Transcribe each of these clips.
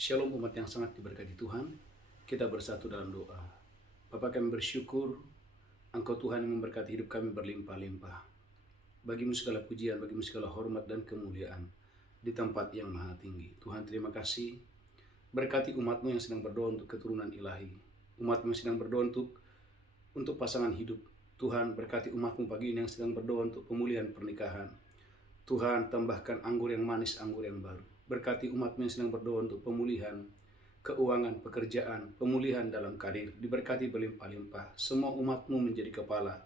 Shalom umat yang sangat diberkati Tuhan. Kita bersatu dalam doa. Bapa, kami bersyukur Engkau Tuhan yang memberkati hidup kami berlimpah-limpah. Bagimu segala pujian, bagimu segala hormat dan kemuliaan di tempat yang maha tinggi. Tuhan, terima kasih. Berkati umatmu yang sedang berdoa untuk keturunan ilahi. Umatmu yang sedang berdoa untuk pasangan hidup. Tuhan, berkati umatmu pagi ini yang sedang berdoa untuk pemulihan pernikahan. Tuhan, tambahkan anggur yang manis, anggur yang baru. Berkati umatmu yang sedang berdoa untuk pemulihan keuangan, pekerjaan, pemulihan dalam karir. Diberkati berlimpah-limpah. Semua umatmu menjadi kepala,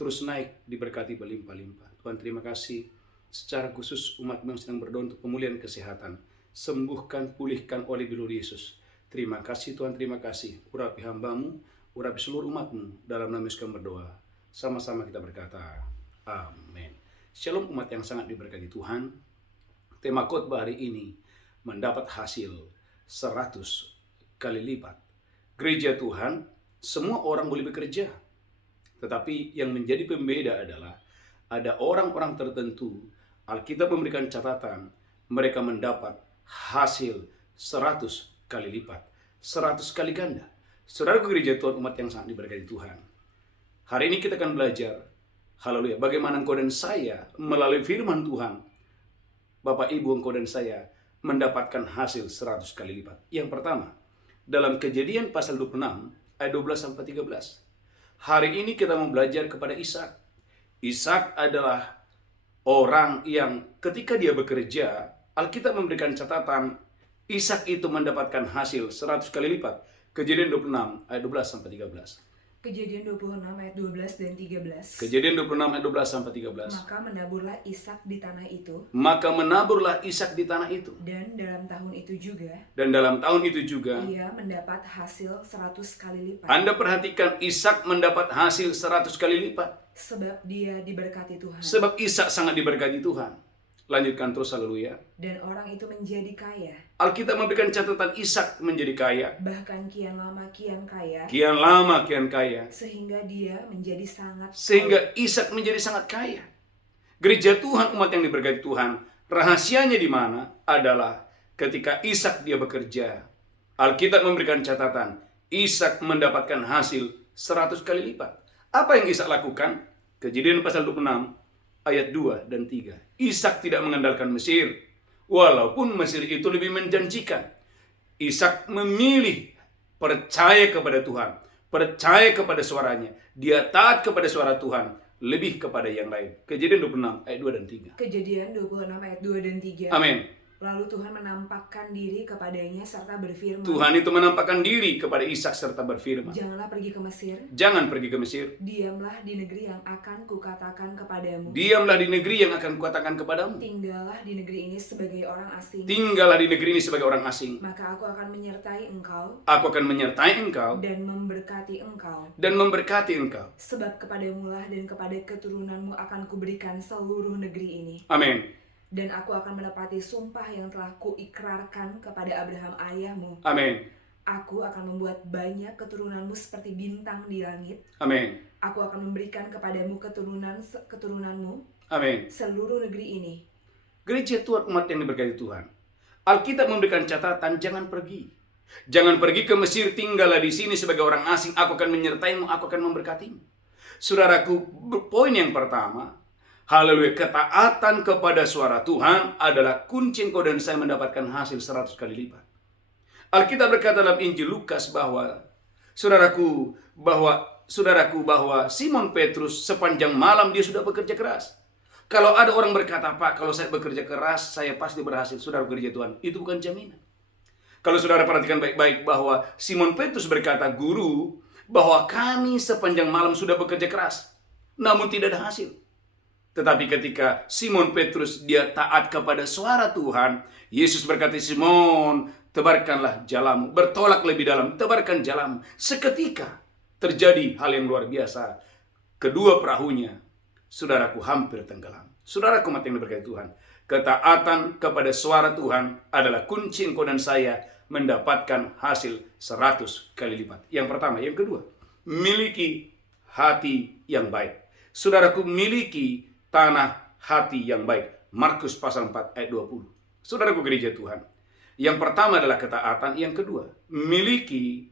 terus naik, diberkati berlimpah-limpah. Tuhan, terima kasih. Secara khusus umatmu yang sedang berdoa untuk pemulihan kesehatan. Sembuhkan, pulihkan oleh bilur Yesus. Terima kasih Tuhan, terima kasih. Urapi hambamu, urapi seluruh umatmu. Dalam nama Yesus kami berdoa. Sama-sama kita berkata, amin. Shalom umat yang sangat diberkati Tuhan. Tema khotbah hari ini mendapat hasil 100 kali lipat. Gereja Tuhan, semua orang boleh bekerja. Tetapi yang menjadi pembeda adalah ada orang-orang tertentu, Alkitab memberikan catatan, mereka mendapat hasil 100 kali lipat, 100 kali ganda. Saudara gereja Tuhan, umat yang sangat diberkati Tuhan. Hari ini kita akan belajar, haleluya, bagaimana engkau dan saya melalui firman Tuhan, Bapak, Ibu, engkau dan saya mendapatkan hasil 100 kali lipat. Yang pertama, dalam Kejadian pasal 26 ayat 12-13. Hari ini kita mau belajar kepada Ishak. Ishak adalah orang yang ketika dia bekerja, Alkitab memberikan catatan Ishak itu mendapatkan hasil 100 kali lipat. Kejadian 26 ayat 12-13. Kejadian 26 ayat 12 dan 13. Kejadian 26 ayat 12-13. Maka menaburlah Ishak di tanah itu. Maka menaburlah Ishak di tanah itu. Dan dalam tahun itu juga. Ia mendapat hasil 100 kali lipat. Anda perhatikan, Ishak mendapat hasil 100 kali lipat. Sebab dia diberkati Tuhan. Sebab Ishak sangat diberkati Tuhan. Lanjutkan terus, haleluya. Dan orang itu menjadi kaya. Alkitab memberikan catatan Ishak menjadi kaya. Bahkan kian lama kian kaya. Kian lama kian kaya. Sehingga dia menjadi sangat Ishak menjadi sangat kaya. Gereja Tuhan, umat yang diberkati Tuhan, rahasianya di mana? Adalah ketika Ishak dia bekerja. Alkitab memberikan catatan, Ishak mendapatkan hasil 100 kali lipat. Apa yang Ishak lakukan? Kejadian pasal 26 ayat 2 dan 3. Ishak tidak mengandalkan Mesir, walaupun Mesir itu lebih menjanjikan. Ishak memilih percaya kepada Tuhan, percaya kepada suaranya. Dia taat kepada suara Tuhan lebih kepada yang lain. Kejadian 26 ayat 2 dan 3. Kejadian 26 ayat 2 dan 3. Amin. Lalu Tuhan menampakkan diri kepadanya serta berfirman. Tuhan itu menampakkan diri kepada Ishak serta berfirman. Janganlah pergi ke Mesir. Jangan pergi ke Mesir. Diamlah di negeri yang akan kukatakan kepadamu. Diamlah di negeri yang akan kukatakan kepadamu. Tinggallah di negeri ini sebagai orang asing. Tinggallah di negeri ini sebagai orang asing. Maka aku akan menyertai engkau. Aku akan menyertai engkau. Dan memberkati engkau. Dan memberkati engkau. Sebab kepadamulah dan kepada keturunanmu akan kuberikan seluruh negeri ini. Amin. Dan aku akan menepati sumpah yang telah kuikrarkan kepada Abraham ayahmu. Amin. Aku akan membuat banyak keturunanmu seperti bintang di langit. Amin. Aku akan memberikan kepadamu keturunanmu. Amin. Seluruh negeri ini. Gereja Tuhan, umat yang diberkati Tuhan, Alkitab memberikan catatan, jangan pergi. Jangan pergi ke Mesir, tinggallah di sini sebagai orang asing. Aku akan menyertaimu, aku akan memberkatimu. Saudaraku, poin yang pertama, haleluya, ketaatan kepada suara Tuhan adalah kunci engkau dan saya mendapatkan hasil 100 kali lipat. Alkitab berkata dalam Injil Lukas bahwa bahwa Simon Petrus sepanjang malam dia sudah bekerja keras. Kalau ada orang berkata, Pak, kalau saya bekerja keras saya pasti berhasil. Saudara gereja Tuhan, itu bukan jaminan. Kalau saudara perhatikan baik-baik bahwa Simon Petrus berkata, Guru, bahwa kami sepanjang malam sudah bekerja keras, namun tidak ada hasil. Tetapi ketika Simon Petrus dia taat kepada suara Tuhan, Yesus berkata, Simon, tebarkanlah jalamu, bertolak lebih dalam, tebarkan jalamu. Seketika terjadi hal yang luar biasa. Kedua perahunya, saudaraku, hampir tenggelam. Saudaraku umat yang diberkati Tuhan, ketaatan kepada suara Tuhan adalah kunci engkau dan saya mendapatkan hasil 100 kali lipat. Yang pertama. Yang kedua, miliki hati yang baik. Saudaraku, miliki tanah hati yang baik. Markus pasal 4 ayat 20. Saudaraku gereja Tuhan, Yang pertama adalah ketaatan, yang kedua miliki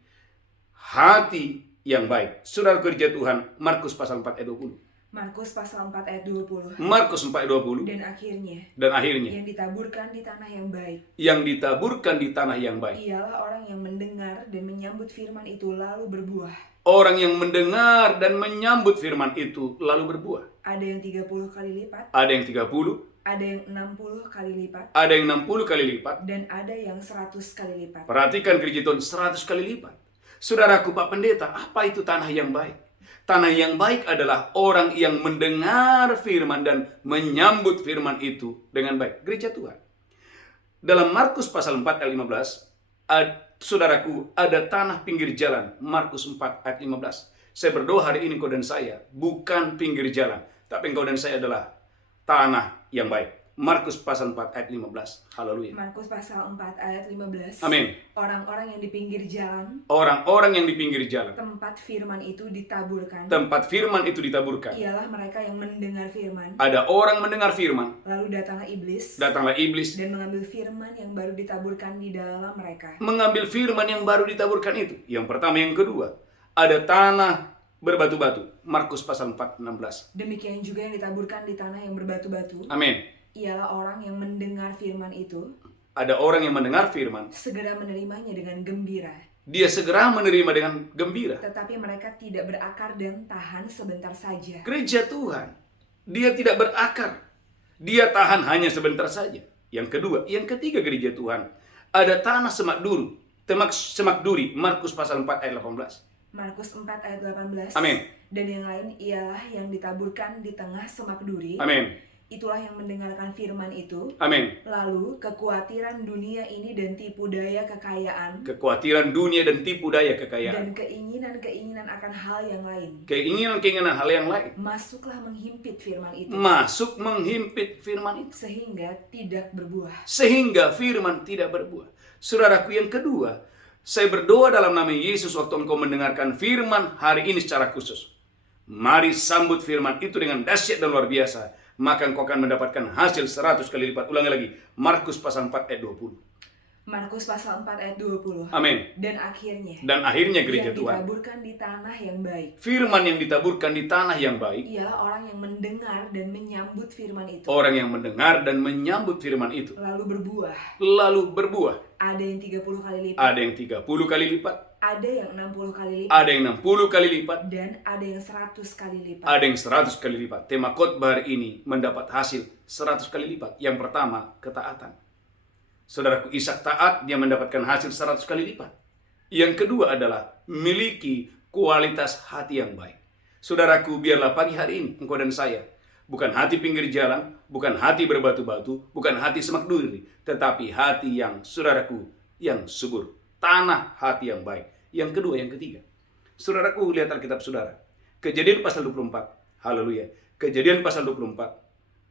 hati yang baik. Saudara gereja Tuhan, Markus pasal 4 ayat 20. Markus pasal 4 ayat 20. Markus 4 ayat 20. Dan akhirnya yang ditaburkan di tanah yang baik. Yang ditaburkan di tanah yang baik. Ialah orang yang mendengar dan menyambut firman itu lalu berbuah. Orang yang mendengar dan menyambut firman itu lalu berbuah. Ada yang 30 kali lipat. Ada yang 30. Ada yang 60 kali lipat. Ada yang 60 kali lipat. Dan ada yang 100 kali lipat. Perhatikan gereja Tuhan, 100 kali lipat. Saudaraku Pak Pendeta, apa itu tanah yang baik? Tanah yang baik adalah orang yang mendengar firman dan menyambut firman itu dengan baik. Gereja Tuhan. Dalam Markus pasal 4 ayat 15, saudaraku, ada tanah pinggir jalan. Markus 4 ayat 15. Saya berdoa hari ini engkau dan saya bukan pinggir jalan, tapi engkau dan saya adalah tanah yang baik. Markus pasal 4 ayat 15. Haleluya. Markus pasal 4 ayat 15. Amin. Orang-orang yang di pinggir jalan. Orang-orang yang di pinggir jalan. Tempat firman itu ditaburkan. Tempat firman itu ditaburkan. Ialah mereka yang mendengar firman. Ada orang mendengar firman. Lalu datanglah iblis. Datanglah iblis. Dan mengambil firman yang baru ditaburkan di dalam mereka. Mengambil firman yang baru ditaburkan itu. Yang pertama, yang kedua. Ada tanah berbatu-batu. Markus pasal 4 16. Demikian juga yang ditaburkan di tanah yang berbatu-batu. Amin. Ialah orang yang mendengar firman itu. Ada orang yang mendengar firman. Segera menerimanya dengan gembira. Dia segera menerima dengan gembira. Tetapi mereka tidak berakar dan tahan sebentar saja. Gereja Tuhan, dia tidak berakar. Dia tahan hanya sebentar saja. Yang kedua, yang ketiga gereja Tuhan, ada tanah semak duri. Markus pasal 4 ayat 18. Markus 4 ayat 18. Amin. Dan yang lain ialah yang ditaburkan di tengah semak duri. Amin. Itulah yang mendengarkan firman itu. Amin. Lalu kekhawatiran dunia ini dan tipu daya kekayaan. Kekhawatiran dunia dan tipu daya Dan kekayaan. keinginan-keinginan akan hal yang lain. Keinginan-keinginan hal yang lain. Masuklah menghimpit firman itu. Masuk menghimpit firman itu. Sehingga tidak berbuah. Sehingga firman tidak berbuah. Saudaraku, yang kedua, saya berdoa dalam nama Yesus waktu engkau mendengarkan firman hari ini secara khusus. Mari sambut firman itu dengan dahsyat dan luar biasa. Maka engkau akan mendapatkan hasil 100 kali lipat. Ulangi lagi. Markus pasal 4 ayat 20. Markus pasal 4 ayat 20. Amin. Dan akhirnya. gereja yang Tuhan. ditaburkan di tanah yang baik. Firman yang ditaburkan di tanah yang baik. Ialah orang yang mendengar dan menyambut firman itu. Orang yang mendengar dan menyambut firman itu. Lalu berbuah. Lalu berbuah. Ada yang 30 kali lipat. Ada yang 30 kali lipat. Ada yang 60 kali lipat. Ada yang 60 kali lipat. Dan ada yang 100 kali lipat. Ada yang 100 kali lipat. Tema khotbah hari ini mendapat hasil 100 kali lipat. Yang pertama, ketaatan. Saudaraku, Ishak taat, dia mendapatkan hasil 100 kali lipat. Yang kedua adalah miliki kualitas hati yang baik. Saudaraku, biarlah pagi hari ini engkau dan saya bukan hati pinggir jalan, bukan hati berbatu-batu, bukan hati semak duri, tetapi hati yang, saudaraku, yang subur. Tanah hati yang baik. Yang kedua, yang ketiga. Saudaraku, lihat Alkitab saudara. Kejadian pasal 24. Haleluya. Kejadian pasal 24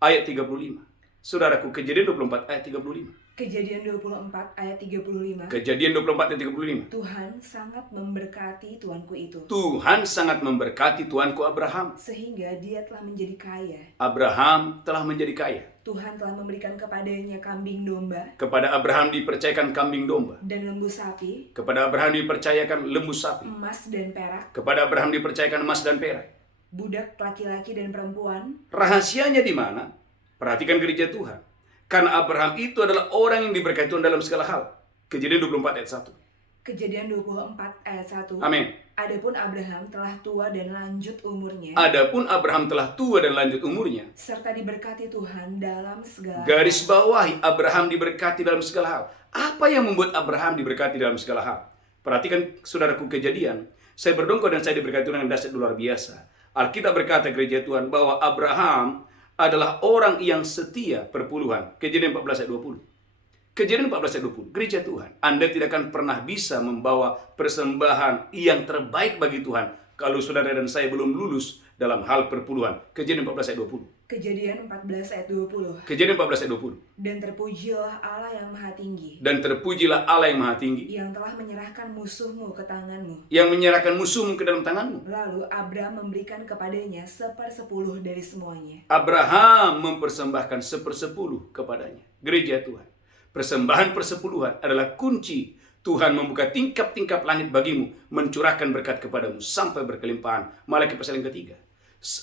ayat 35. Saudaraku, Kejadian 24 ayat 35. Kejadian 24 ayat 35. Kejadian 24 ayat 35. Tuhan sangat memberkati tuanku itu. Tuhan sangat memberkati tuanku Abraham. Sehingga dia telah menjadi kaya. Abraham telah menjadi kaya. Tuhan telah memberikan kepadanya kambing domba. Kepada Abraham dipercayakan kambing domba. Dan lembu sapi. Kepada Abraham dipercayakan lembu sapi. Emas dan perak. Kepada Abraham dipercayakan emas dan perak. Budak laki-laki dan perempuan. Rahasianya di mana? Perhatikan gereja Tuhan. Karena Abraham itu adalah orang yang diberkati Tuhan dalam segala hal. Kejadian 24 ayat 1. Kejadian 24 ayat 1. Amin. Adapun Abraham telah tua dan lanjut umurnya. Adapun Abraham telah tua dan lanjut umurnya. Serta diberkati Tuhan dalam segala hal. Garis bawahi, Abraham diberkati dalam segala hal. Apa yang membuat Abraham diberkati dalam segala hal? Perhatikan saudaraku Kejadian. Saya berdoa dan saya diberkati dengan dahsyat luar biasa. Alkitab berkata gereja Tuhan bahwa Abraham adalah orang yang setia perpuluhan. Kejadian 14 ayat 20. Kejadian 14 ayat 20. Gereja Tuhan, Anda tidak akan pernah bisa membawa persembahan yang terbaik bagi Tuhan kalau saudara dan saya belum lulus dalam hal perpuluhan. Kejadian 14 ayat 20. Kejadian 14 ayat 20. Kejadian 14 ayat 20. Dan terpujilah Allah yang maha tinggi. Dan terpujilah Allah yang maha tinggi. Yang telah menyerahkan musuhmu ke tanganmu. Yang menyerahkan musuhmu ke dalam tanganmu. Lalu Abraham memberikan kepadanya 1/10 dari semuanya. Abraham mempersembahkan 1/10 kepadanya. Gereja Tuhan. Persembahan persepuluhan adalah kunci Tuhan membuka tingkap-tingkap langit bagimu, mencurahkan berkat kepadamu sampai berkelimpahan. Malaki pasal yang ketiga,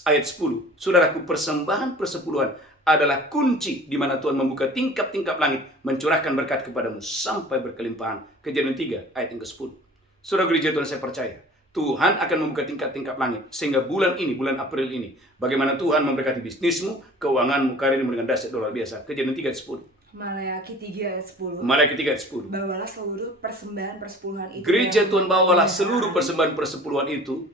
ayat 10. Saudaraku, persembahan persepuluhan adalah kunci di mana Tuhan membuka tingkap-tingkap langit, mencurahkan berkat kepadamu sampai berkelimpahan. Kejadian 3 ayat yang ke-10. Saudara gereja Tuhan, saya percaya Tuhan akan membuka tingkap-tingkap langit sehingga bulan ini, bulan April ini, bagaimana Tuhan memberkati bisnismu, keuanganmu, karirmu dengan dahsyat luar biasa. Kejadian 3 ayat 10. Maleakhi 3 ayat 10. Maleakhi 3 ayat 10. Bawalah seluruh persembahan persepuluhan itu. Gereja Tuhan, bawalah seluruh persembahan persepuluhan itu,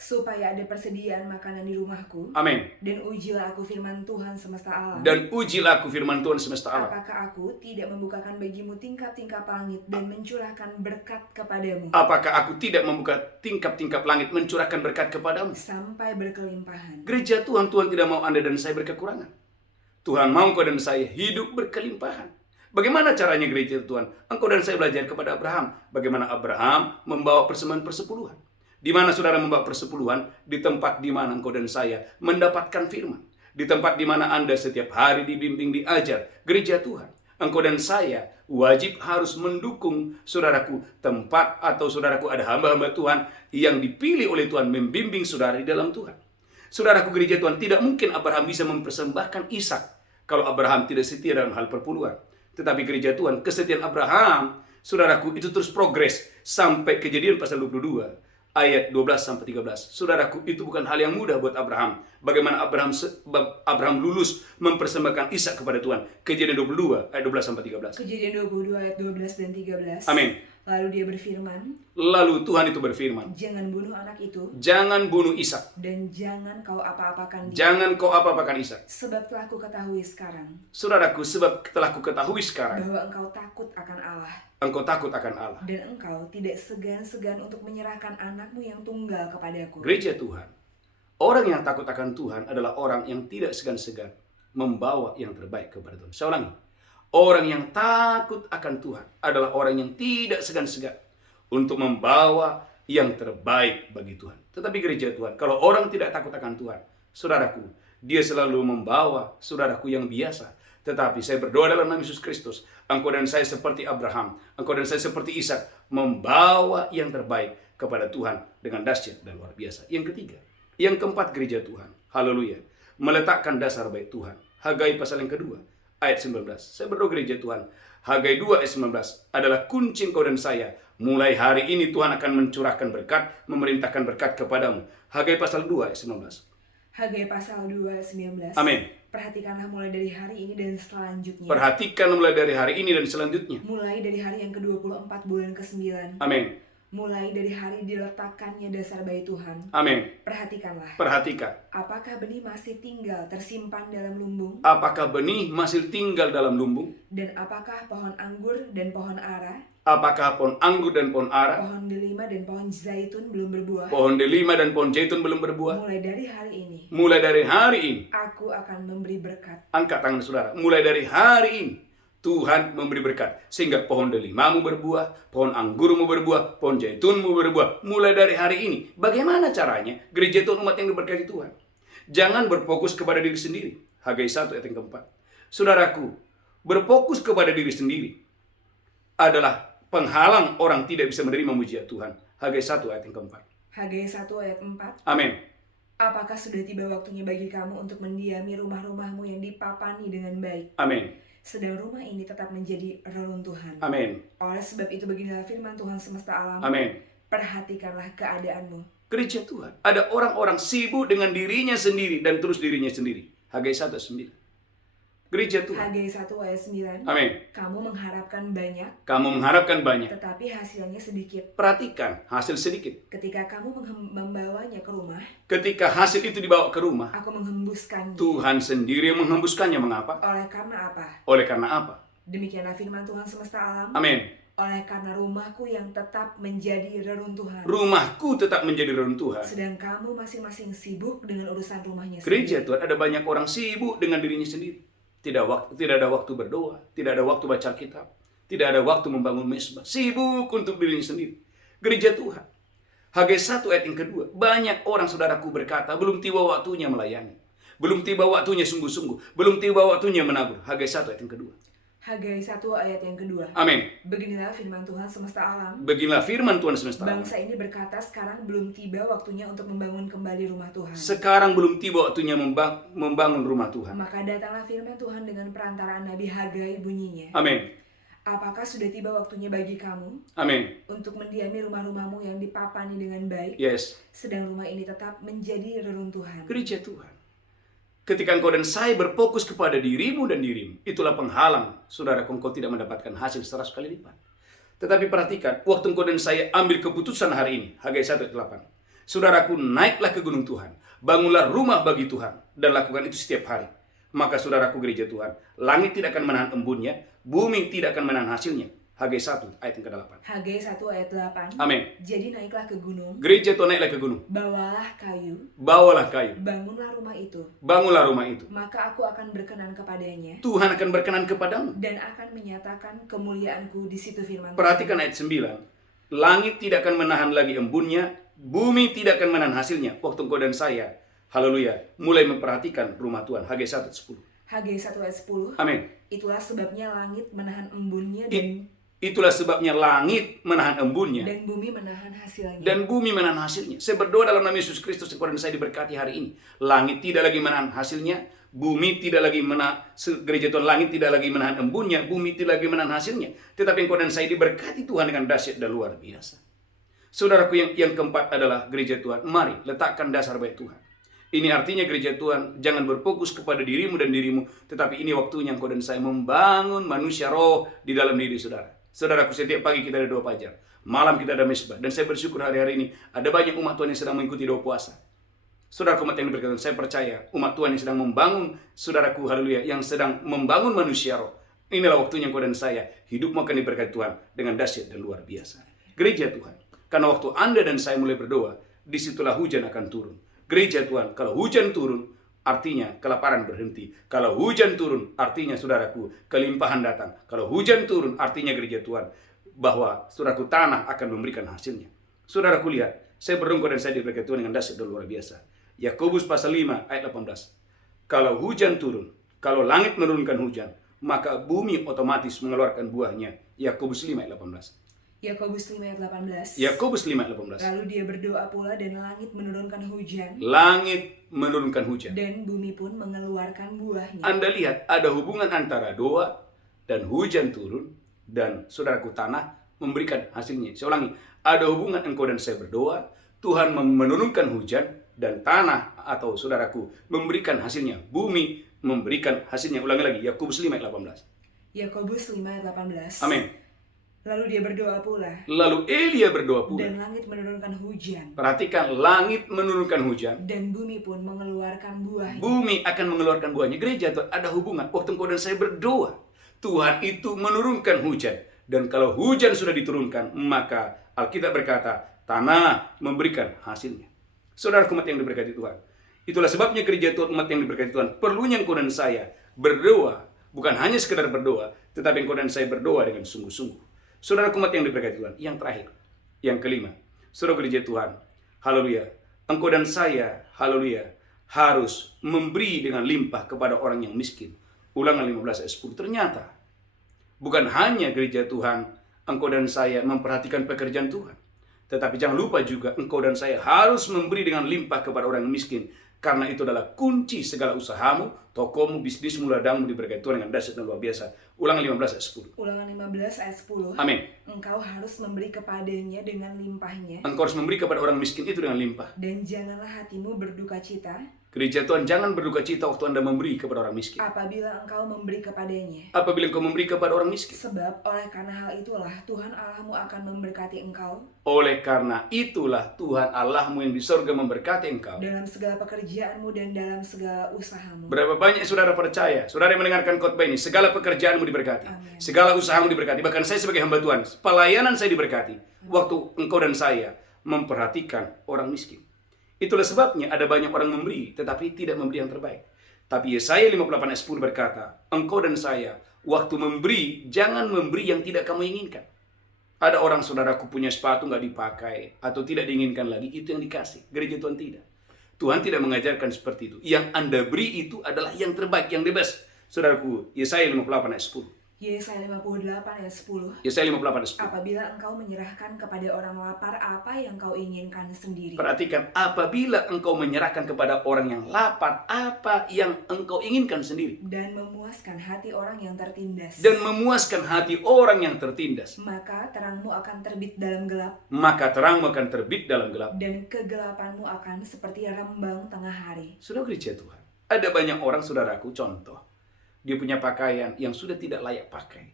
supaya ada persediaan makanan di rumahku. amin. Dan ujilah aku firman Tuhan semesta alam. Dan ujilah aku firman Tuhan semesta alam. Apakah aku tidak membukakan bagimu tingkap-tingkap langit dan mencurahkan berkat kepadamu Apakah aku tidak membuka tingkap-tingkap langit, mencurahkan berkat kepadamu? sampai berkelimpahan? Gereja Tuhan, Tuhan tidak mau Anda dan saya berkekurangan. Tuhan mau engkau dan saya hidup berkelimpahan. Bagaimana caranya gereja Tuhan? Engkau dan saya belajar kepada Abraham. Bagaimana Abraham membawa persembahan persepuluhan. Di mana saudara membawa persepuluhan? Di tempat di mana engkau dan saya mendapatkan firman. Di tempat di mana Anda setiap hari dibimbing, diajar. Gereja Tuhan, engkau dan saya wajib harus mendukung saudaraku, tempat atau saudaraku ada hamba-hamba Tuhan yang dipilih oleh Tuhan membimbing saudara di dalam Tuhan. Saudaraku gereja Tuhan, tidak mungkin Abraham bisa mempersembahkan Ishak kalau Abraham tidak setia dalam hal perpuluhan. Tetapi gereja Tuhan, kesetiaan Abraham, saudaraku, itu terus progres sampai Kejadian pasal 22 ayat 12 sampai 13. Saudaraku, itu bukan hal yang mudah buat Abraham. Bagaimana Abraham lulus mempersembahkan Ishak kepada Tuhan. Kejadian 22 ayat 12 sampai 13. Kejadian 22 ayat 12 dan 13. Amin. Lalu dia berfirman, Lalu Tuhan itu berfirman, jangan bunuh anak itu, jangan bunuh Ishak. dan jangan kau apa-apakan dia. Jangan kau apa-apakan Ishak. Sebab telah ku ketahui sekarang Saudaraku, sebab telah ku ketahui sekarang, bahwa engkau takut akan Allah, engkau takut akan Allah. dan engkau tidak segan-segan untuk menyerahkan anakmu yang tunggal kepadaku. Gereja Tuhan, orang yang takut akan Tuhan adalah orang yang tidak segan-segan membawa yang terbaik kepada Tuhan. Saya ulangi, orang yang takut akan Tuhan adalah orang yang tidak segan-segan untuk membawa yang terbaik bagi Tuhan. Tetapi gereja Tuhan, kalau orang tidak takut akan Tuhan, saudaraku, dia selalu membawa saudaraku yang biasa. Tetapi saya berdoa dalam nama Yesus Kristus, engkau dan saya seperti Abraham, engkau dan saya seperti Ishak, membawa yang terbaik kepada Tuhan dengan dahsyat dan luar biasa. Yang ketiga, yang keempat, gereja Tuhan, haleluya, meletakkan dasar baik Tuhan. Hagai pasal yang kedua ayat 19. Saya berdoa gereja Tuhan, Hagai 2 ayat 19 adalah kunci engkau dan saya. Mulai hari ini Tuhan akan mencurahkan berkat, memerintahkan berkat kepadamu. Hagai pasal 2 ayat 19. Hagai pasal 2 ayat 19. Amin. Perhatikanlah mulai dari hari ini dan selanjutnya. Perhatikan mulai dari hari ini dan selanjutnya. Mulai dari hari yang ke-24 bulan ke-9. Amin. Mulai dari hari diletakkannya dasar bait Tuhan. Amin. Perhatikanlah. Perhatikan. Apakah benih masih tinggal tersimpan dalam lumbung? Apakah benih masih tinggal dalam lumbung? Dan apakah pohon anggur dan pohon ara, Apakah pohon anggur dan pohon ara, pohon delima dan pohon zaitun belum berbuah? pohon delima dan pohon zaitun belum berbuah? Mulai dari hari ini, Mulai dari hari ini, aku akan memberi berkat. angkat tangan saudara. Mulai dari hari ini, Tuhan memberi berkat. Sehingga pohon delimamu berbuah, pohon anggurmu berbuah, pohon zaitunmu berbuah. Mulai dari hari ini. Bagaimana caranya? Gereja Tuhan, umat yang diberkati Tuhan, jangan berfokus kepada diri sendiri. Hagai 1 ayat yang keempat. Saudaraku, berfokus kepada diri sendiri adalah penghalang orang tidak bisa menerima mujizat Tuhan. Hagai 1 ayat yang keempat. Hagai 1 ayat 4. Amin. Apakah sudah tiba waktunya bagi kamu untuk mendiami rumah-rumahmu yang dipapani dengan baik? Amin. Sedang rumah ini tetap menjadi reruntuhan. Amin. Oleh sebab itu beginilah firman Tuhan semesta alam. Amin. Perhatikanlah keadaanmu. Gereja Tuhan, ada orang-orang sibuk dengan dirinya sendiri dan terus dirinya sendiri. Hagai 1 ayat 9. Gereja Tuhan. Hagai 1 ayat 9. Amin. Kamu mengharapkan banyak, Kamu mengharapkan banyak. tetapi hasilnya sedikit. Perhatikan hasil sedikit. Ketika kamu membawanya ke rumah, Ketika hasil itu dibawa ke rumah, aku menghembuskannya. Tuhan sendiri yang menghembuskannya. Mengapa? Oleh karena apa? Oleh karena apa? Demikianlah firman Tuhan semesta alam. Amin. Oleh karena rumahku yang tetap menjadi reruntuhan. Rumahku tetap menjadi reruntuhan. Sedang kamu masing-masing sibuk dengan urusan rumahnya Gereja sendiri. Tuhan, ada banyak orang sibuk dengan dirinya sendiri. Tidak ada waktu berdoa, tidak ada waktu baca kitab, tidak ada waktu membangun mezbah. Sibuk untuk dirinya sendiri. Gereja Tuhan, Hagai 1 ayat yang kedua. Banyak orang saudaraku berkata, belum tiba waktunya melayani. Belum tiba waktunya sungguh-sungguh. Belum tiba waktunya menabur. Hagai 1 ayat yang kedua. Hagai 1 ayat yang kedua. Amin. Beginilah firman Tuhan semesta alam. Beginilah firman Tuhan semesta alam. Bangsa ini berkata, sekarang belum tiba waktunya untuk membangun kembali rumah Tuhan. Sekarang belum tiba waktunya membangun rumah Tuhan. Maka datanglah firman Tuhan dengan perantaraan Nabi Hagai bunyinya. Amin. Apakah sudah tiba waktunya bagi kamu Amin. untuk mendiami rumah-rumahmu yang dipapani dengan baik, Yes. sedang rumah ini tetap menjadi reruntuhan? Gereja Tuhan. Ketika engkau dan saya berfokus kepada dirimu dan dirimu, itulah penghalang, saudaraku, engkau tidak mendapatkan hasil 100 kali lipat. Tetapi perhatikan, waktu engkau dan saya ambil keputusan hari ini, Hagai 1 ayat 8. Saudaraku, naiklah ke gunung Tuhan, bangunlah rumah bagi Tuhan, dan lakukan itu setiap hari. Maka saudaraku gereja Tuhan, langit tidak akan menahan embunnya, bumi tidak akan menahan hasilnya. Hagai 1 ayat yang ke-8. Hagai 1 ayat 8. Amin. Jadi naiklah ke gunung, Gereja Tuhan, naiklah ke gunung, bawalah kayu, bawalah kayu, bangunlah rumah itu, bangunlah rumah itu. maka aku akan berkenan kepadanya Tuhan akan berkenan kepadamu. dan akan menyatakan kemuliaanku di situ firman Tuhan. Perhatikan ayat 9. Langit tidak akan menahan lagi embunnya, bumi tidak akan menahan hasilnya. Waktu engkau dan saya, haleluya, mulai memperhatikan rumah Tuhan. Hagai 1 ayat 10. Hagai 1 ayat 10. Amin. Itulah sebabnya langit menahan embunnya dan Itulah sebabnya langit menahan embunnya bumi menahan hasilnya. dan bumi menahan hasilnya. Saya berdoa dalam nama Yesus Kristus, engkau dan saya diberkati hari ini. Langit tidak lagi menahan hasilnya, bumi tidak lagi menahan, gereja Tuhan, langit tidak lagi menahan embunnya, bumi tidak lagi menahan hasilnya. Tetapi engkau dan saya diberkati Tuhan dengan dahsyat dan luar biasa. Saudaraku, yang keempat adalah gereja Tuhan, mari letakkan dasar baik Tuhan. Ini artinya gereja Tuhan, jangan berfokus kepada dirimu dan dirimu, tetapi ini waktunya engkau dan saya membangun manusia roh di dalam diri saudara. Saudaraku, setiap pagi kita ada doa fajar, malam kita ada mesbah, dan saya bersyukur hari-hari ini ada banyak umat Tuhan yang sedang mengikuti doa puasa. Saudaraku, umat yang diberkati, saya percaya umat Tuhan yang sedang membangun, saudaraku, haleluya, yang sedang membangun manusia roh. Inilah waktunya engkau dan saya hidup akan diberkati Tuhan dengan dahsyat dan luar biasa. Gereja Tuhan, karena waktu Anda dan saya mulai berdoa, disitulah hujan akan turun. Gereja Tuhan, kalau hujan turun, artinya kelaparan berhenti. Kalau hujan turun, artinya saudaraku, kelimpahan datang. Kalau hujan turun, artinya gereja Tuhan, bahwa saudaraku, tanah akan memberikan hasilnya. Saudaraku, lihat, saya berdoa dan saya diberkati Tuhan dengan dahsyat dan luar biasa. Yakobus pasal 5 ayat 18. Kalau hujan turun, kalau langit menurunkan hujan, maka bumi otomatis mengeluarkan buahnya. Yakobus 5 ayat 18. Yakobus 5 ayat 18. Yakobus 5 ayat 18. Lalu dia berdoa pula dan langit menurunkan hujan. Langit menurunkan hujan. Dan bumi pun mengeluarkan buahnya. Anda lihat ada hubungan antara doa dan hujan turun dan saudaraku, tanah memberikan hasilnya. Saya ulangi, ada hubungan engkau dan saya berdoa, Tuhan menurunkan hujan dan tanah atau saudaraku memberikan hasilnya. Bumi memberikan hasilnya. Ulangi lagi, Yakobus 5 ayat 18. Yakobus 5 ayat 18. Amin. Lalu dia berdoa pula. Lalu Elia berdoa pula. Dan langit menurunkan hujan. Perhatikan, langit menurunkan hujan. Dan bumi pun mengeluarkan buahnya. Bumi akan mengeluarkan buahnya. Gereja Tuhan, ada hubungan. Waktu engkau dan saya berdoa, Tuhan itu menurunkan hujan. Dan kalau hujan sudah diturunkan, maka Alkitab berkata, tanah memberikan hasilnya. Saudara umat yang diberkati Tuhan, itulah sebabnya gereja Tuhan, umat yang diberkati Tuhan, perlunya engkau dan saya berdoa. Bukan hanya sekedar berdoa, tetapi engkau dan saya berdoa dengan sungguh-sungguh. Saudara umat yang diberkati Tuhan, yang terakhir, yang kelima, saudara gereja Tuhan, haleluya, engkau dan saya, haleluya, harus memberi dengan limpah kepada orang yang miskin. Ulangan 15 ayat 10. Ternyata bukan hanya gereja Tuhan, engkau dan saya memperhatikan pekerjaan Tuhan, tetapi jangan lupa juga engkau dan saya harus memberi dengan limpah kepada orang yang miskin. Karena itu adalah kunci segala usahamu, tokomu, bisnismu, ladangmu diberkati Tuhan dengan dahsyat dan luar biasa. Ulangan 15 ayat 10. Ulangan 15 ayat 10. Amin. Engkau harus memberi kepadanya dengan limpahnya. Engkau harus memberi kepada orang miskin itu dengan limpah. Dan janganlah hatimu berduka cita. Gereja Tuhan, jangan berduka cita waktu Anda memberi kepada orang miskin. Apabila engkau memberi kepadanya. Apabila engkau memberi kepada orang miskin. Sebab oleh karena hal itulah Tuhan Allahmu akan memberkati engkau. Oleh karena itulah Tuhan Allahmu yang di sorga memberkati engkau. Dalam segala pekerjaanmu dan dalam segala usahamu. Berapa banyak saudara percaya, saudara yang mendengarkan khotbah ini, segala pekerjaanmu diberkati. Amin. Segala usahamu diberkati. Bahkan saya sebagai hamba Tuhan, pelayanan saya diberkati. Waktu engkau dan saya memperhatikan orang miskin. Itulah sebabnya ada banyak orang memberi, tetapi tidak memberi yang terbaik. Tapi Yesaya 58 ayat 10 berkata, engkau dan saya, waktu memberi, jangan memberi yang tidak kamu inginkan. Ada orang saudaraku punya sepatu nggak dipakai, atau tidak diinginkan lagi, itu yang dikasih. Gereja Tuhan tidak. Tuhan tidak mengajarkan seperti itu. Yang Anda beri itu adalah yang terbaik, yang the best. Saudaraku, Yesaya 58 ayat 10. Yesaya 58 ayat 10. Yesaya 58 ayat 10. Apabila engkau menyerahkan kepada orang lapar apa yang kau inginkan sendiri. Perhatikan, apabila engkau menyerahkan kepada orang yang lapar apa yang engkau inginkan sendiri. Dan memuaskan hati orang yang tertindas. Dan memuaskan hati orang yang tertindas. Maka terangmu akan terbit dalam gelap. Maka terangmu akan terbit dalam gelap. Dan kegelapanmu akan seperti rembang tengah hari. Saudara gereja Tuhan, ada banyak orang, saudaraku, contoh. Dia punya pakaian yang sudah tidak layak pakai.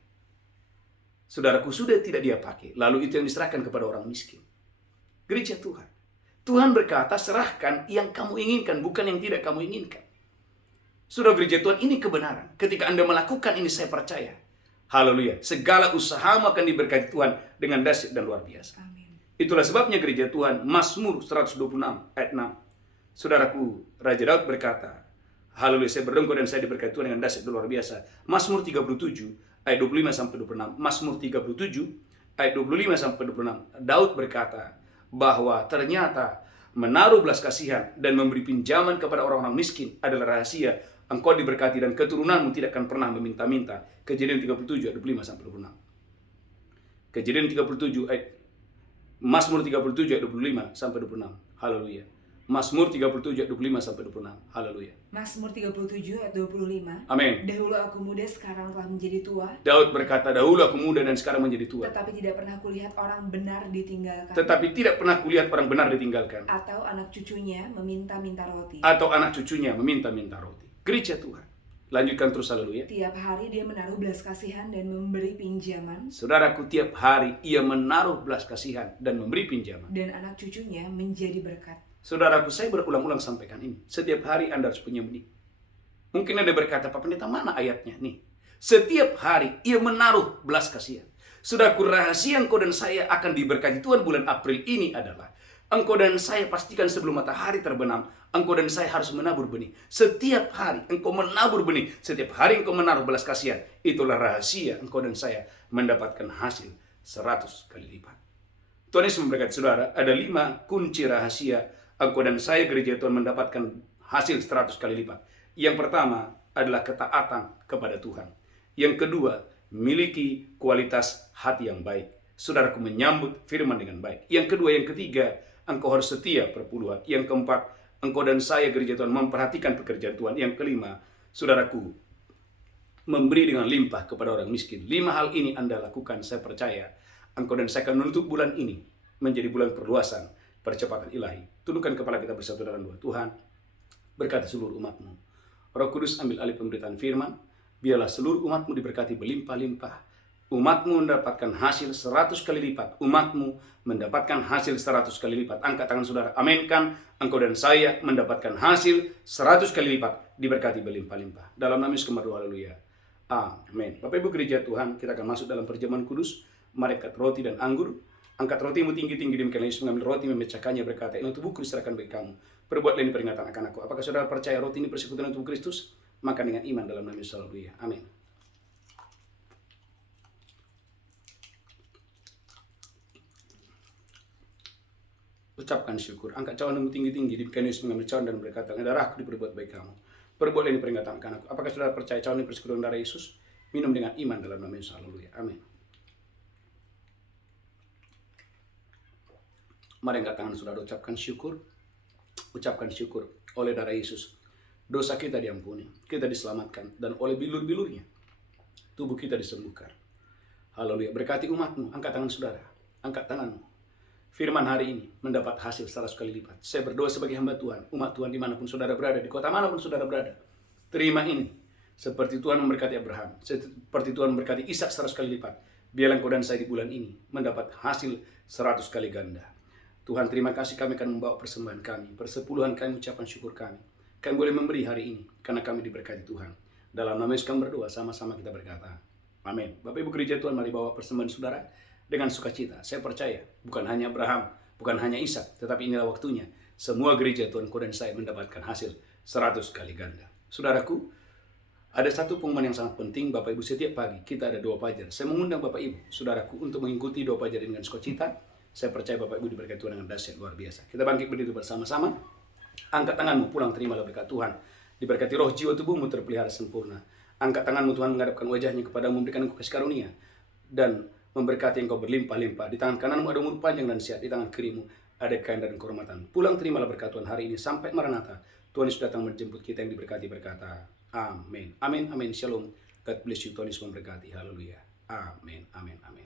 Saudaraku, sudah tidak dia pakai. Lalu itu yang diserahkan kepada orang miskin. Gereja Tuhan. Tuhan berkata, serahkan yang kamu inginkan, bukan yang tidak kamu inginkan. Saudara gereja Tuhan, ini kebenaran. Ketika Anda melakukan ini, saya percaya. Haleluya. Segala usahamu akan diberkati Tuhan dengan dahsyat dan luar biasa. Amin. Itulah sebabnya gereja Tuhan, Mazmur 126 ayat 6. Saudaraku, Raja Daud berkata, haleluya, saya berdengkur dan saya diberkati Tuhan dengan dahsyat dan luar biasa. Mazmur 37 ayat 25 sampai 26. Mazmur 37 ayat 25 sampai 26. Daud berkata bahwa ternyata menaruh belas kasihan dan memberi pinjaman kepada orang-orang miskin adalah rahasia. Engkau diberkati dan keturunanmu tidak akan pernah meminta-minta. Kejadian 37 ayat 25 sampai 26. Kejadian 37 ayat Mazmur 37 ayat 25 sampai 26. Haleluya. Mazmur 37 ayat 25 sampai 26. Haleluya. Mazmur 37 ayat 25. Amin. Dahulu aku muda, sekarang telah menjadi tua. Daud berkata, dahulu aku muda dan sekarang menjadi tua. Tetapi tidak pernah kulihat orang benar ditinggalkan. Tetapi tidak pernah kulihat orang benar ditinggalkan. Atau anak cucunya meminta-minta roti. Atau anak cucunya meminta-minta roti. Gereja Tuhan. Lanjutkan terus, haleluya. Tiap hari dia menaruh belas kasihan dan memberi pinjaman. Saudaraku, tiap hari ia menaruh belas kasihan dan memberi pinjaman. Dan anak cucunya menjadi berkat. Saudaraku, saya berulang-ulang sampaikan ini. Setiap hari Anda harus punya benih. Mungkin Anda berkata, Pak Pendeta, mana ayatnya? Nih, setiap hari ia menaruh belas kasihan. Saudaraku, rahasia engkau dan saya akan diberkati Tuhan bulan April ini adalah engkau dan saya pastikan sebelum matahari terbenam, engkau dan saya harus menabur benih. Setiap hari engkau menabur benih, setiap hari engkau menaruh belas kasihan. Itulah rahasia engkau dan saya mendapatkan hasil 100 kali lipat. Tuhan Yesus memberkati saudara. Ada 5 kunci rahasia engkau dan saya gereja Tuhan mendapatkan hasil 100 kali lipat. Yang pertama adalah ketaatan kepada Tuhan. Yang kedua, miliki kualitas hati yang baik. Saudaraku, menyambut firman dengan baik. Yang kedua, yang ketiga, engkau harus setia perpuluhan. Yang keempat, engkau dan saya gereja Tuhan memperhatikan pekerjaan Tuhan. Yang kelima, saudaraku, memberi dengan limpah kepada orang miskin. 5 hal ini Anda lakukan, saya percaya engkau dan saya akan menutup bulan ini menjadi bulan perluasan percepatan ilahi. Tundukkan kepala kita bersatu dalam doa. Tuhan, berkati seluruh umat-Mu. Roh Kudus, ambil alih pemberitaan firman. Biarlah seluruh umat-Mu diberkati berlimpah-limpah. Umat-Mu mendapatkan hasil 100 kali lipat. Umat-Mu mendapatkan hasil 100 kali lipat. Angkat tangan saudara, aminkan. Engkau dan saya mendapatkan hasil 100 kali lipat. Diberkati berlimpah-limpah. Dalam nama Yesus kembali, haleluya. Amin. Bapak Ibu gereja Tuhan, kita akan masuk dalam perjamuan kudus. Mari angkat roti dan anggur. Angkat rotimu tinggi-tinggi, demikian Yesus mengambil roti, memecahkannya, berkata, ini tubuhku diserahkan bagi kamu. Perbuatlah ini peringatan akan aku. Apakah saudara percaya roti ini persekutuan tubuh Kristus? Maka dengan iman dalam nama Yesus, haleluya. Amin. Ucapkan syukur. Angkat cawanmu tinggi-tinggi, demikian Yesus mengambil cawan dan berkata, darahku diperbuat bagi kamu. Perbuatlah ini peringatan akan aku. Apakah saudara percaya cawan ini persekutuan darah Yesus? Minum dengan iman dalam nama Yesus, haleluya. Amin. Mari angkat tangan saudara, ucapkan syukur. Ucapkan syukur oleh darah Yesus. Dosa kita diampuni, kita diselamatkan, dan oleh bilur-bilurnya tubuh kita disembuhkan. Haleluya. Berkati umat-Mu. Angkat tangan saudara. Angkat tanganmu. Firman hari ini mendapat hasil 100 kali lipat. Saya berdoa sebagai hamba Tuhan, umat Tuhan dimanapun saudara berada, di kota manapun saudara berada. Terima ini. Seperti Tuhan memberkati Abraham, seperti Tuhan memberkati Ishak 100 kali lipat. Biarlah engkau dan saya di bulan ini mendapat hasil 100 kali ganda. Tuhan, terima kasih, kami akan membawa persembahan kami, persepuluhan kami, ucapan syukur kami. Kami boleh memberi hari ini, karena kami diberkati Tuhan. Dalam nama Yesus kami berdoa, sama-sama kita berkata, amin. Bapak Ibu gereja Tuhan, mari bawa persembahan saudara dengan sukacita. Saya percaya, bukan hanya Abraham, bukan hanya Ishak, tetapi inilah waktunya. Semua gereja Tuhan, kau dan saya mendapatkan hasil 100 kali ganda. Saudaraku, ada satu pengumuman yang sangat penting, Bapak Ibu, setiap pagi kita ada doa fajar. Saya mengundang Bapak Ibu, saudaraku, untuk mengikuti doa fajar dengan sukacita. Saya percaya Bapak Ibu diberkati Tuhan dengan dahsyat luar biasa. Kita bangkit berdiri bersama-sama. Angkat tanganmu, pulang terimalah berkat Tuhan. Diberkati roh, jiwa, tubuhmu terpelihara sempurna. Angkat tanganmu Tuhan, menghadapkan wajahnya kepadamu, memberikan engkau kasih karunia dan memberkati engkau berlimpah-limpah. Di tangan kananmu ada umur panjang dan sehat, di tangan kirimu ada kekayaan dan kehormatan. Pulang terimalah berkat Tuhan hari ini sampai Maranatha. Tuhan Yesus datang menjemput kita yang diberkati berkata, amin. Amin, amin, shalom. God bless you, Tuhan Yesus memberkati. Haleluya. Amin, amin, amin.